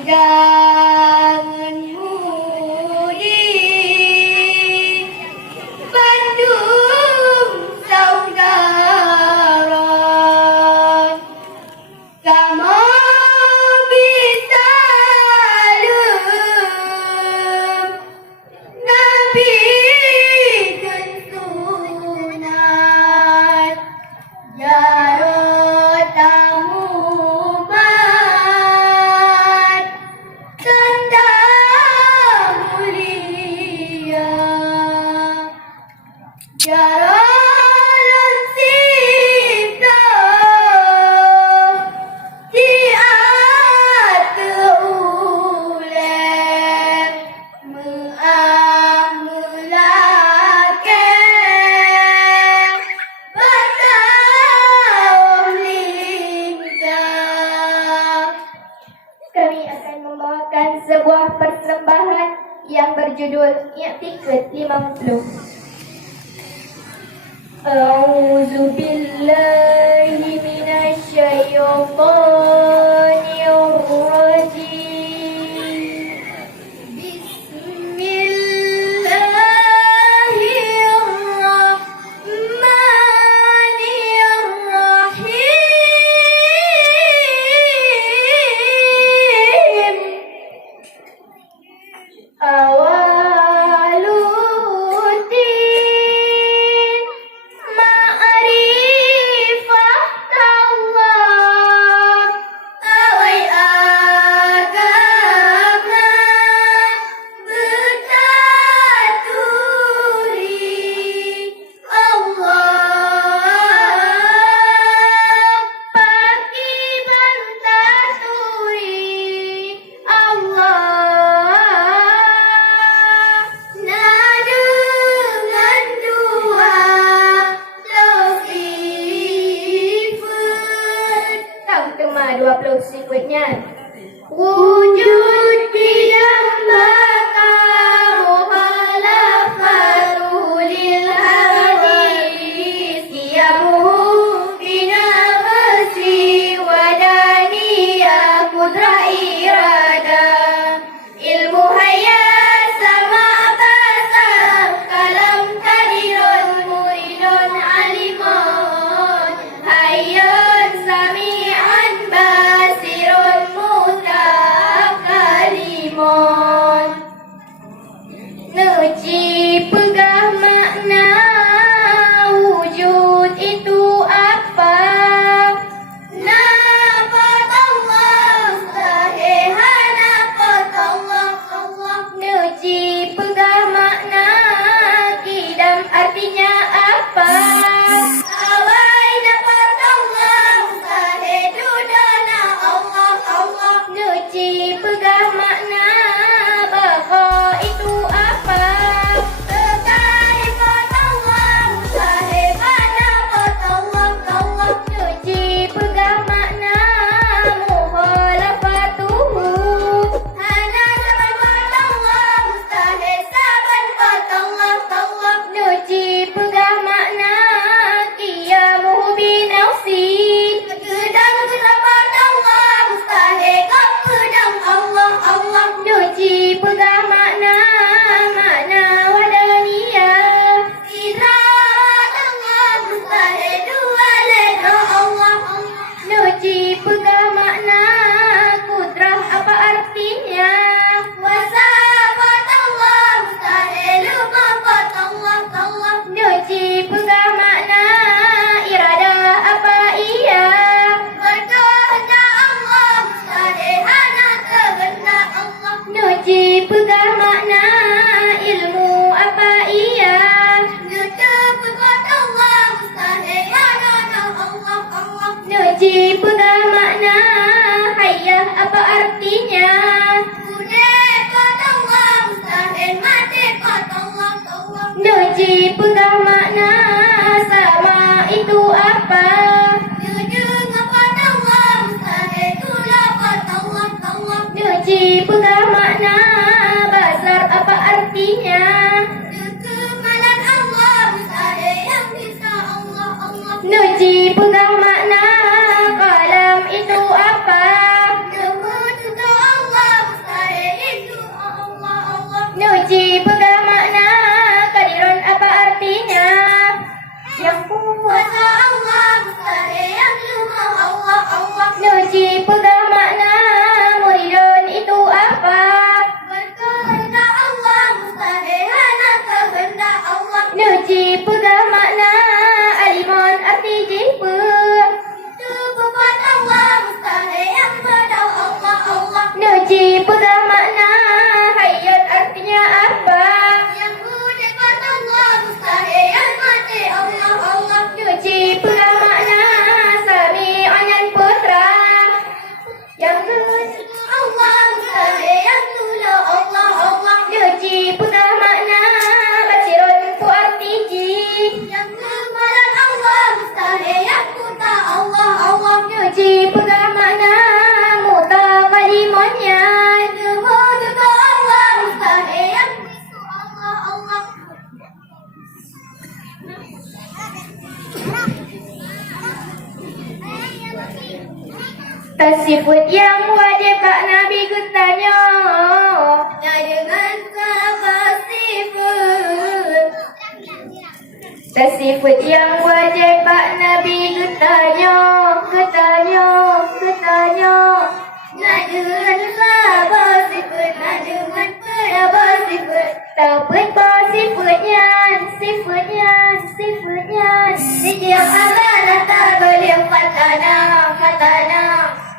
Jangan mudi Bandung saudara, kamu bisa Nabi dan sunat jarot tamu mat tanda mulia jarot sipta tiat ulek muamulake kami akan membawakan sebuah persembahan yang berjudul I'tikad 50. A'udzu billahi minasy syaithanir rajim. Bismillahirrahmanirrahim. Awaluddin ma'rifah Allah awai agama bertaturi Allah pagi bertaturi Allah nah dengan dua sifat tahu tema dua sifatnya wujud tidak bakal mukhalafatu lil hadis siyamuhu bina basi wadaniya kudra irada ilmu haya sama basar kalam kadirun muridun alimun hayyun sami'an basirun mutakalimun Nuci pegah makna wujud itu apa? Nafat Allah sahihan nafat Allah Nuci pegah makna kidam artinya apa? Awai nafat Allah sahidudana Allah Nuci pegah makna baqa itu apa? Kekaibat Allah sahiban nafat Allah Nuci pegah makna mukhalafatuhu hana sahabat Allah mustahil saban Allah Nuci pegah makna qiyamuhu binafsi kedang sahabat Allah mustahil kedang Allah sifat yang wajib Pak Nabi ku tanya. Dengan sabar sifat. Sifat yang wajib Pak Nabi ku tanya. Dengan sabar sifat. Dengan sabar sifat. Dapat sifatnya. Setiap amalan tak boleh fatana.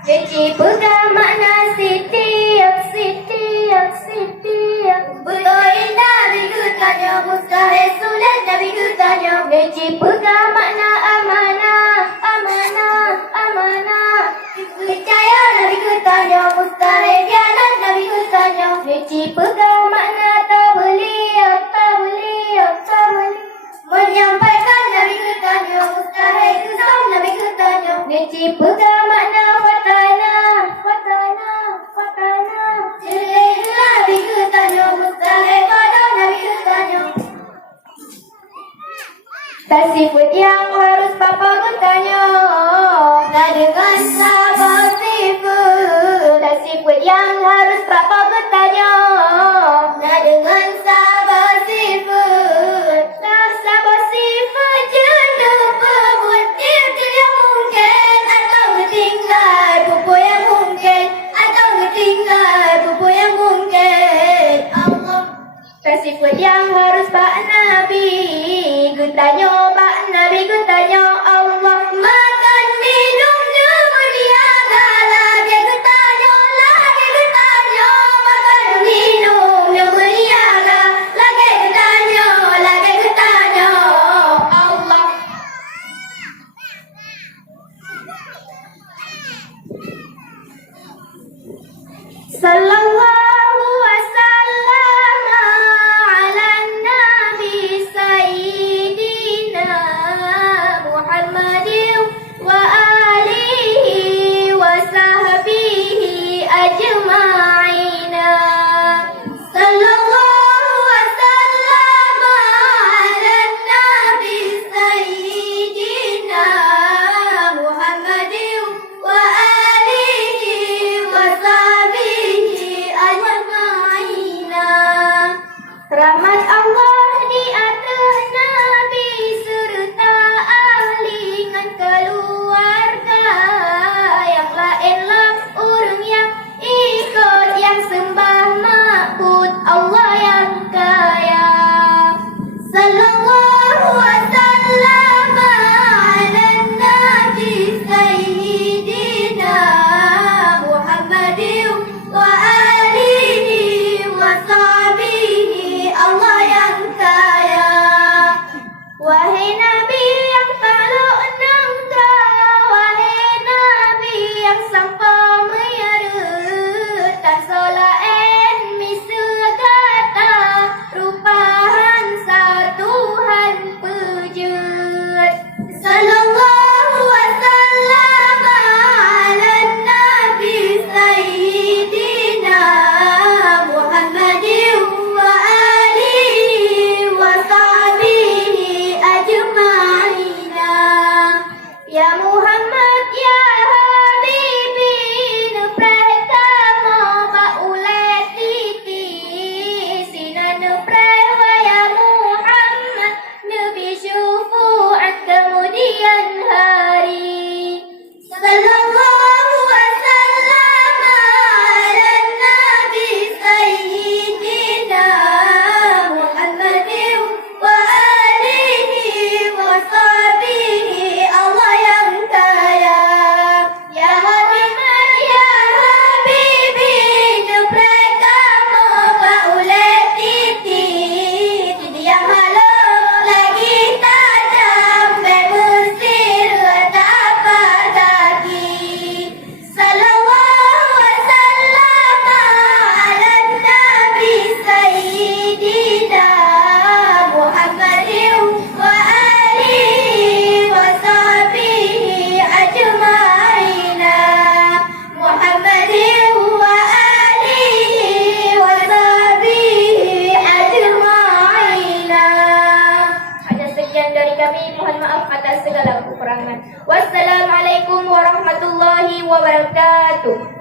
Jadi pegang makna setiap. Betul indah Nabi tanya, mustahil sulit Nabi tanya. Jadi pegang makna amanah. Percaya Nabi tanya, mustahil khianat Nabi tanya. Jadi pegang makna tak boleh. Menyampaikan Nabi tanya, mustahil kusam Nabi tanya. Jadi pegang makna fatana. Jelah Nabi tanya, mustahil pada Nabi tanya. Tak sifat yang harus Papa ku tanya. Dengan sabar sifat. Tak sifat yang harus Papa ku tanya. Dengan sabar sifat. Sabar sifat jenuh berbuat tidak yang mungkin. Atau tinggal buku yang mungkin. Allah. Tak sifat yang harus Pak Nabi ku tanya. Allah. Makan minum berniaga. Lagi ku tanya. Makan minum berniaga. Lagi ku tanya. Allah. Sallallahu wasallam ala nabi sayyidina Muhammadin wa alihi wa sahbihi ajma'ina. Sallallahu wasallam ala nabi sayyidina Muhammadin wa alihi wa sahbihi ajma'ina. Rahmat Allah di atas Nabi serta ahli dan keluarga. Yang lainlah orang yang ikut, yang sembah ma'bud Allah yang kaya. Sallallahu wasallam ala nabi sayyidina Muhammadin wa alihi wa sahbihi Allah yang kaya. Wahai Nabi yang kalau nangka, wahai Nabi yang sampai menyerut, tak solaen misegata, rupahan satuhan pujud. Sallallahu wasallam ala nabi sayyidina Muhammadin wa alihi wa sahbihi ajma'ina. Ya Muhammad ya Habibi, nu pertama baulet titi sinan nu prewa ya Muhammad nabi syufu'at kemudian hari. Sallallahu wasallam ala nabi sayyidina Muhammadin wa alihi wa sahbihi Allah yang kaya. Ya Muhammad ya Habibi, nu pertama baulet titi yang halus lagi tajam, bermusir tapak kaki. Sallallahu wasallam ala nabi sayyidina Muhammadin wa alihi wa sahbihi ajma'ina. Muhammadin wa alihi wa sahbihi ajma'ina. Hanya sekian dari kami, mohon maaf atas segala kekurangan. Wassalamualaikum warahmatullahi wabarakatuh.